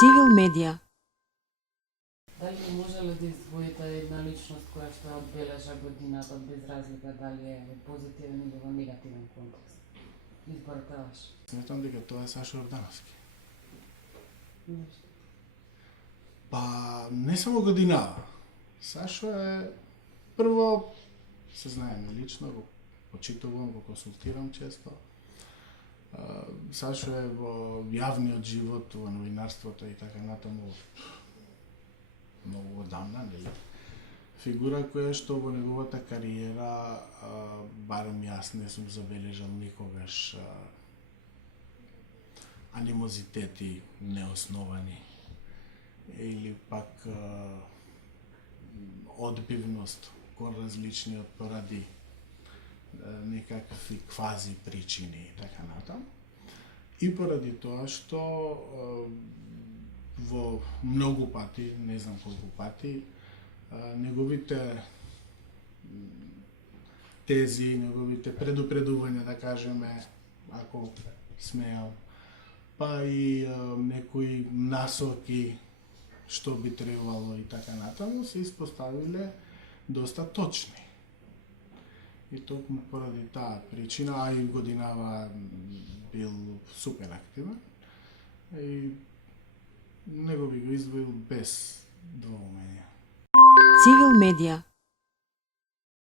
Civil Media. Дали можеле да издвоите една личност која што ја одбележа годината без разлика дали е во позитивен или во негативен контекст? Изборот е ваш. Сметам дека тоа е Сашо Ордановски. Нешто. Па, не само годинава. Сашо е прво, се знаеме лично, го почитувам, го консултирам често. Сашо е во јавниот живот, во новинарството и така натаму многу одамна, нели? Фигура која што во неговата кариера, барем јас не сум забележал никогаш анимозитети неосновани или пак одбивност кон различниот поради некакви квази причини и така натаму. И поради тоа што во многу пати, не знам колку пати, неговите тези, неговите предупредувања, да кажеме, ако смеам, па и некои насоки што би требало и така натаму, се испоставиле доста точни. И токму поради таа причина, а и годинава бил супер активен, и него би го издвоил без двоумење. Civil Media.